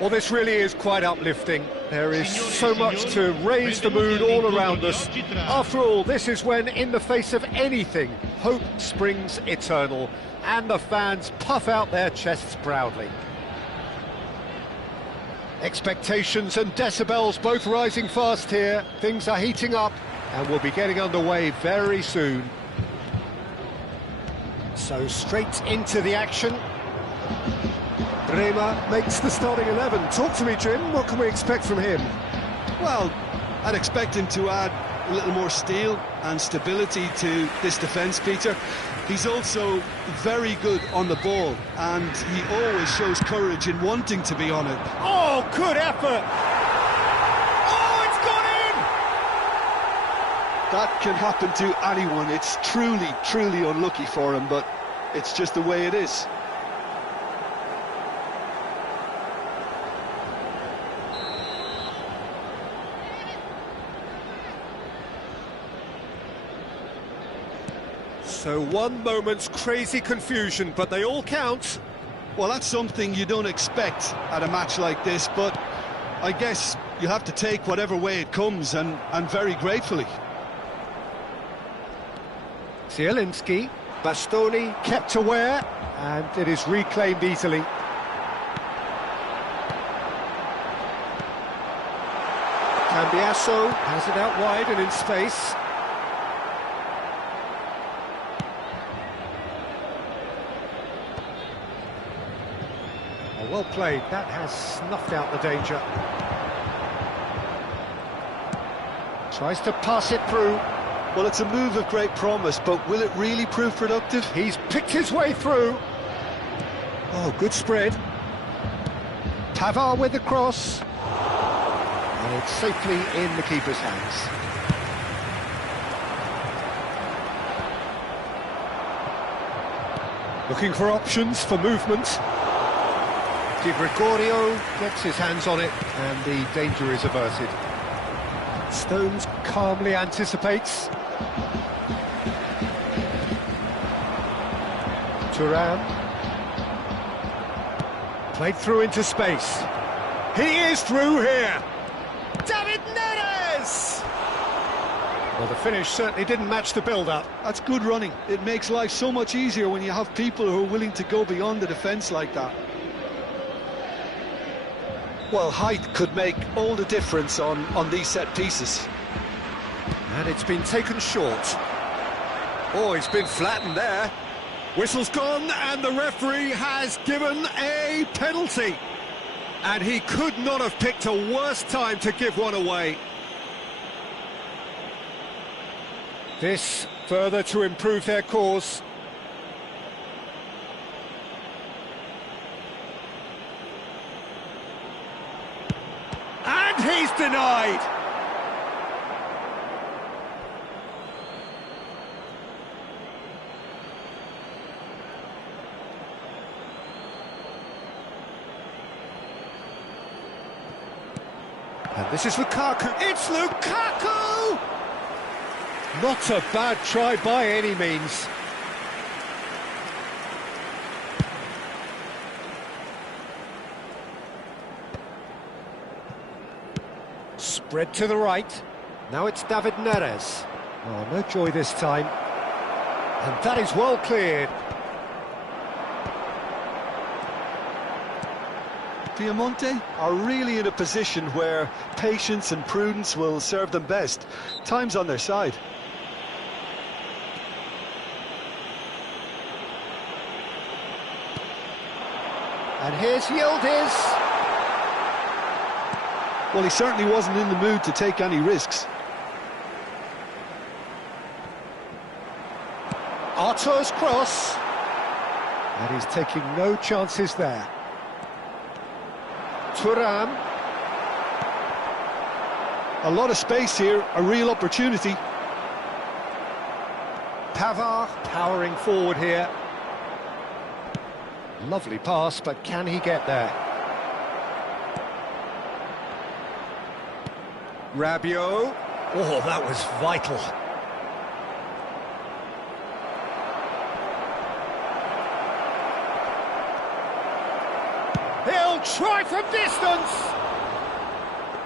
Well, this really is quite uplifting. There is so much to raise the mood all around us. After all, this is when, in the face of anything, hope springs eternal, and the fans puff out their chests proudly. Expectations and decibels both rising fast here. Things are heating up, and we'll be getting underway very soon. So straight into the action. Bremer makes the starting 11. Talk to me, Jim. What can we expect from him? Well, I'd expect him to add a little more steel and stability to this defence, Peter. He's also very good on the ball, and he always shows courage in wanting to be on it. Oh, good effort! Oh, it's gone in! That can happen to anyone. It's truly, truly unlucky for him, but it's just the way it is. So one moment's crazy confusion, but they all count. Well, that's something you don't expect at a match like this, but I guess you have to take whatever way it comes, and very gratefully. Zielinski, Bastoni kept aware, and it is reclaimed easily. Cambiasso has it out wide and in space. Well played, that has snuffed out the danger. Tries to pass it through. Well, it's a move of great promise, but will it really prove productive? He's picked his way through. Oh, good spread. Pavard with the cross. And it's safely in the keeper's hands. Looking for options for movement. Di Gregorio gets his hands on it, and the danger is averted. Stones calmly anticipates. Thuram. Played through into space. He is through here! David Neres! Well, the finish certainly didn't match the build-up. That's good running. It makes life so much easier when you have people who are willing to go beyond the defence like that. Well, height could make all the difference on these set pieces. And it's been taken short. Oh, he's been flattened there. Whistle's gone, and the referee has given a penalty. And he could not have picked a worse time to give one away. This further to improve their cause. And he's denied! And this is Lukaku. It's Lukaku! Not a bad try by any means. Spread to the right. Now it's David Neres. Oh, no joy this time. And that is well cleared. Piemonte are really in a position where patience and prudence will serve them best. Time's on their side. And here's Yildiz. Well, he certainly wasn't in the mood to take any risks. Arthur's cross. And he's taking no chances there. Thuram. A lot of space here, a real opportunity. Pavard powering forward here. Lovely pass, but can he get there? Rabiot. Oh, that was vital. He'll try from distance!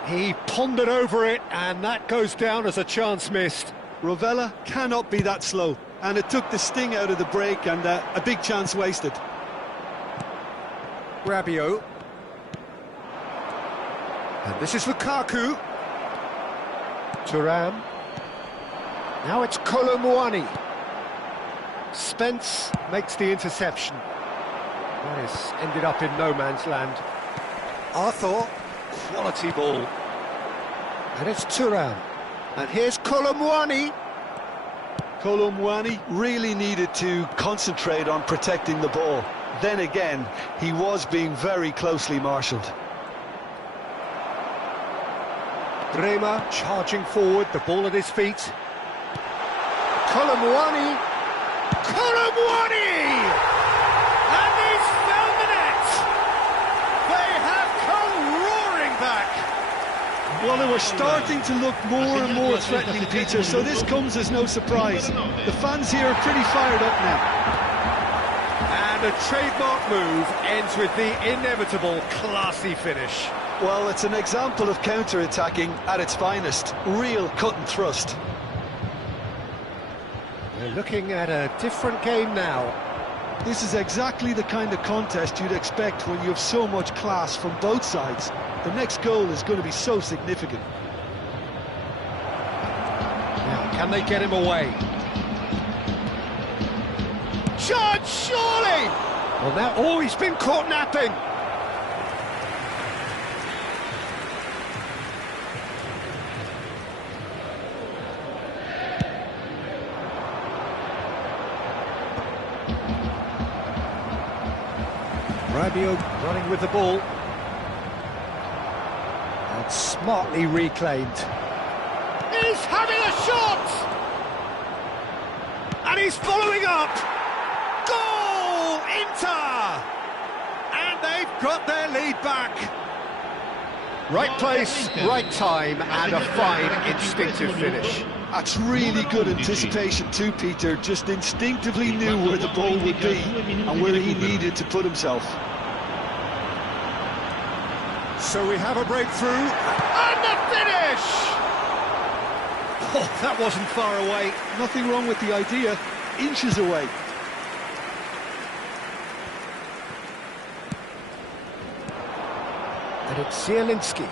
He pondered over it, and that goes down as a chance missed. Rovella cannot be that slow, and it took the sting out of the break, and a big chance wasted. Rabiot. And this is Lukaku. Thuram. Now it's Colomwani. Spence makes the interception. That has ended up in no man's land. Arthur, quality ball. And it's Thuram. And here's Colomwani. Colomwani really needed to concentrate on protecting the ball. Then again, he was being very closely marshalled. Bremer charging forward, the ball at his feet. Colomwani! Colomwani! And he's found the net! They have come roaring back! Well, they were starting to look more and more threatening, Peter, so this comes as no surprise. The fans here are pretty fired up now. And a trademark move ends with the inevitable classy finish. Well, it's an example of counter-attacking at its finest. Real cut and thrust. We're looking at a different game now. This is exactly the kind of contest you'd expect when you have so much class from both sides. The next goal is going to be so significant. Now, can they get him away? Charge, surely! Well, now, oh, he's been caught napping. Rabiot running with the ball. And smartly reclaimed. He's having a shot! And he's following up! Goal! Inter! And they've got their lead back. Right place, right time, and a fine instinctive finish. That's really good anticipation too, Peter. Just instinctively knew where the ball would be and where he needed to put himself. So we have a breakthrough, and the finish! Oh, that wasn't far away. Nothing wrong with the idea, inches away. And it's Zielinski.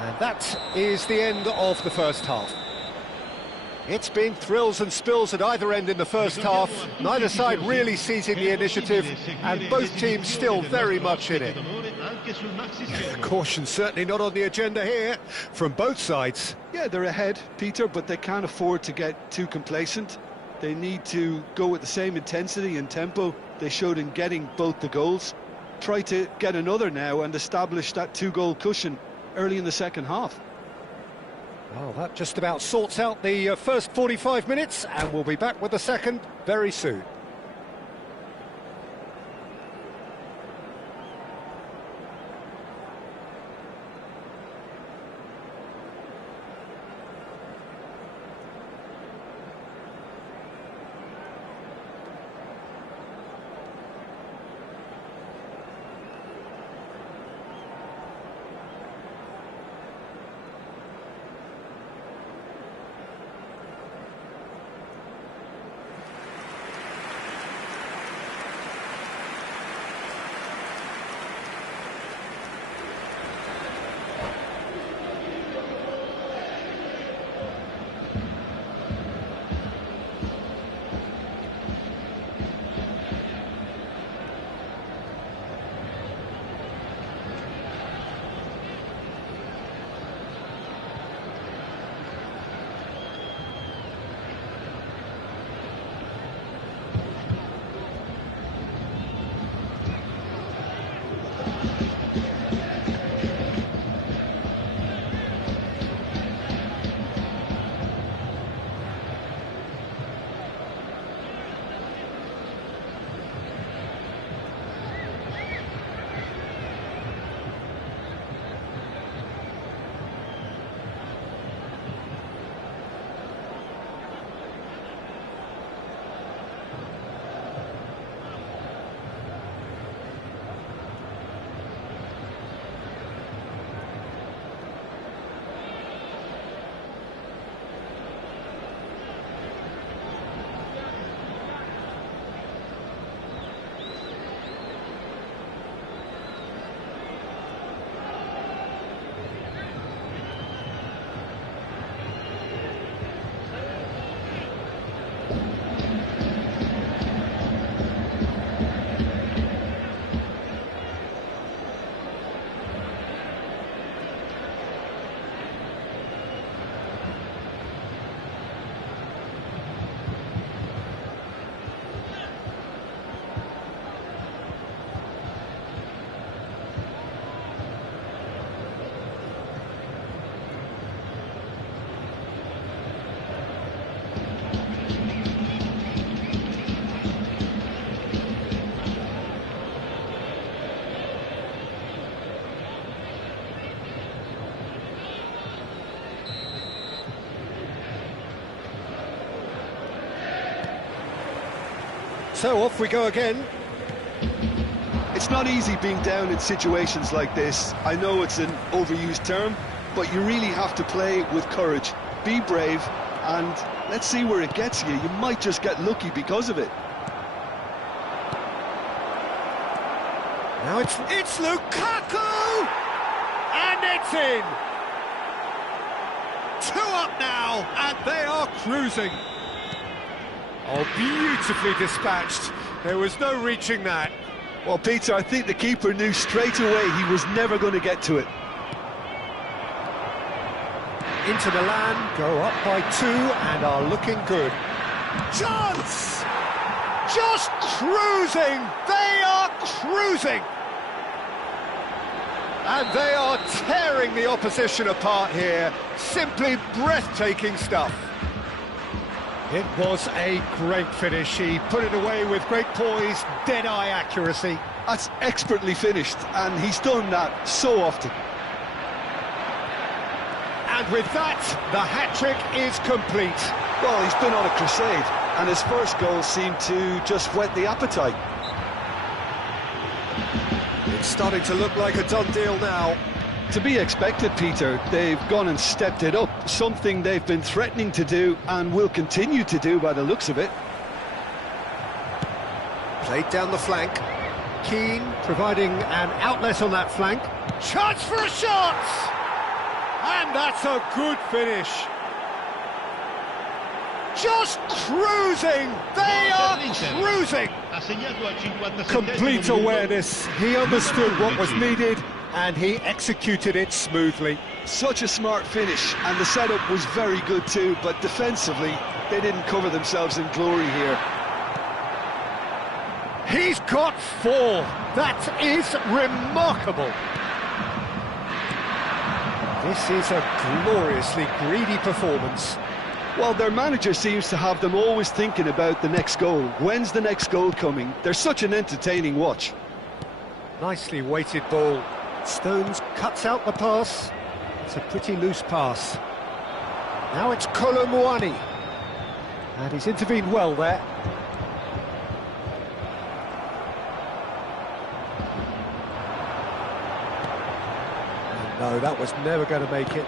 And that is the end of the first half. It's been thrills and spills at either end in the first half. Neither side really seizing the initiative, and both teams still very much in it. Caution certainly not on the agenda here from both sides. Yeah, they're ahead, Peter, but they can't afford to get too complacent. They need to go with the same intensity and tempo they showed in getting both the goals. Try to get another now and establish that two-goal cushion early in the second half. Well, that just about sorts out the first 45 minutes, and we'll be back with the second very soon. So off we go again. It's not easy being down in situations like this. I know it's an overused term, but you really have to play with courage. Be brave, and let's see where it gets you. You might just get lucky because of it. Now it's Lukaku! And it's in! 2 up now, and they are cruising. Oh, beautifully dispatched. There was no reaching that. Well, Peter, I think the keeper knew straight away he was never going to get to it. Inter Milan go up by 2 and are looking good. Chance! Just cruising! They are cruising! And they are tearing the opposition apart here. Simply breathtaking stuff. It was a great finish. He put it away with great poise, dead-eye accuracy. That's expertly finished, and he's done that so often. And with that, the hat-trick is complete. Well, he's been on a crusade, and his first goal seemed to just whet the appetite. It's starting to look like a done deal now. To be expected, Peter. They've gone and stepped it up, something they've been threatening to do and will continue to do by the looks of it. Played down the flank. Keane providing an outlet on that flank. Chance for a shot! And that's a good finish. Just cruising! They are cruising! Complete awareness. He understood what was needed and he executed it smoothly. Such a smart finish, and the setup was very good too, but defensively, they didn't cover themselves in glory here. He's got 4. That is remarkable. This is a gloriously greedy performance. Well, their manager seems to have them always thinking about the next goal. When's the next goal coming? They're such an entertaining watch. Nicely weighted ball. Stones cuts out the pass. It's a pretty loose pass. Now it's Colomwani. And he's intervened well there. No, that was never going to make it.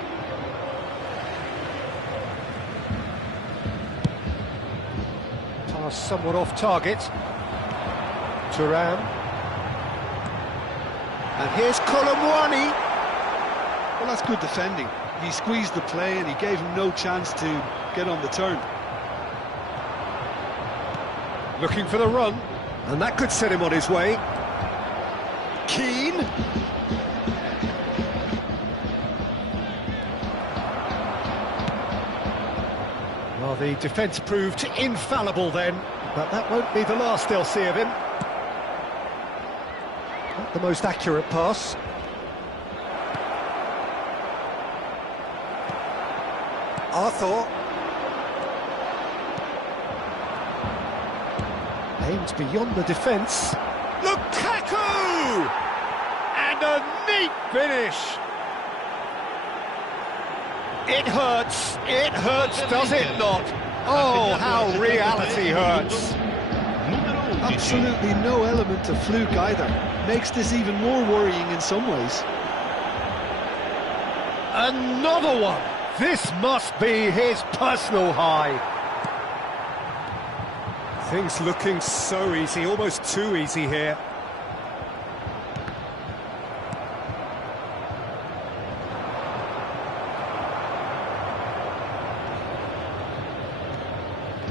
Pass somewhat off target. Thuram. And here's Colomwani. Well, that's good defending. He squeezed the play and he gave him no chance to get on the turn. Looking for the run, and that could set him on his way. Keane. Well, the defence proved infallible then, but that won't be the last they'll see of him. Not the most accurate pass. Arthur. Aims beyond the defence. Lukaku! And a neat finish! It hurts, does it not? Oh, how reality hurts. Absolutely no element of fluke either. Makes this even more worrying in some ways. Another one! This must be his personal high. Things looking so easy, almost too easy here.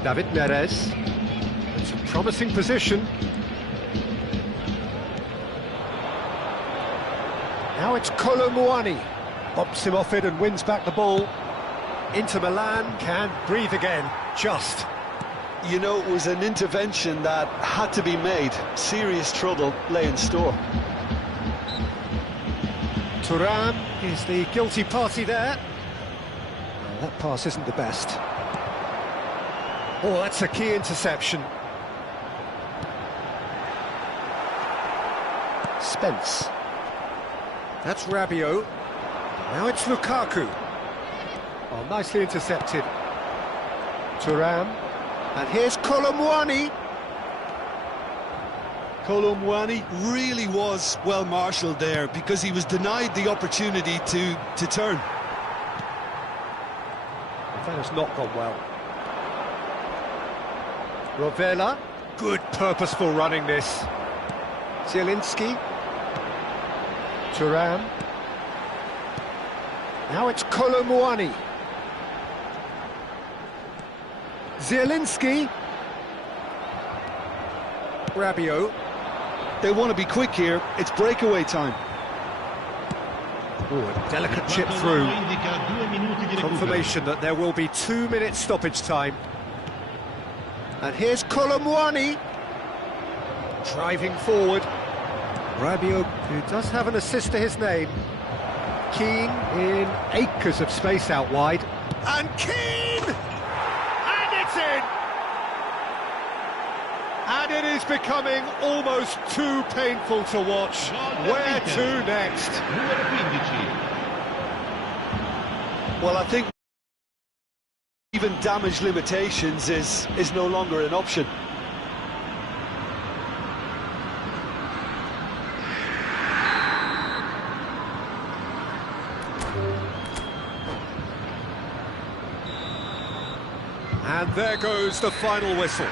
David Neres. It's a promising position. Now it's Colomwani. Bops him off it and wins back the ball. Inter Milan can breathe again, just. You know, it was an intervention that had to be made. Serious trouble lay in store. Thuram is the guilty party there. Well, that pass isn't the best. Oh, that's a key interception. Spence. That's Rabiot. Now it's Lukaku. Oh, nicely intercepted. Thuram. And here's Colomwani. Kolo Muani really was well marshalled there because he was denied the opportunity to turn. That has not gone well. Rovella, good purposeful running this. Zielinski. Turan. Now it's Kolo Muani. Zielinski. Rabiot. They want to be quick here, it's breakaway time. Oh, a delicate chip through. Confirmation that there will be 2 minutes stoppage time. And here's Kolo Muani. Driving forward. Rabiot, who does have an assist to his name. Keane in acres of space out wide. And Keane! And it's in! And it is becoming almost too painful to watch. Where to next? Well, I think even damage limitations is no longer an option. And there goes the final whistle.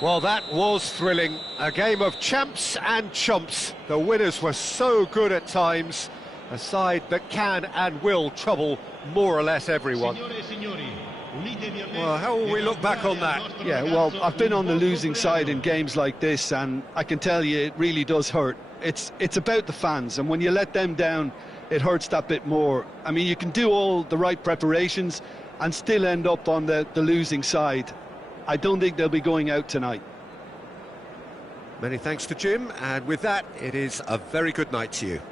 Well, that was thrilling. A game of champs and chumps. The winners were so good at times. A side that can and will trouble more or less everyone. Well, how will we look back on that? Yeah, well, I've been on the losing side in games like this, and I can tell you it really does hurt. It's about the fans, and when you let them down, it hurts that bit more. I mean, you can do all the right preparations and still end up on the losing side. I don't think they'll be going out tonight. Many thanks to Jim, and with that, it is a very good night to you.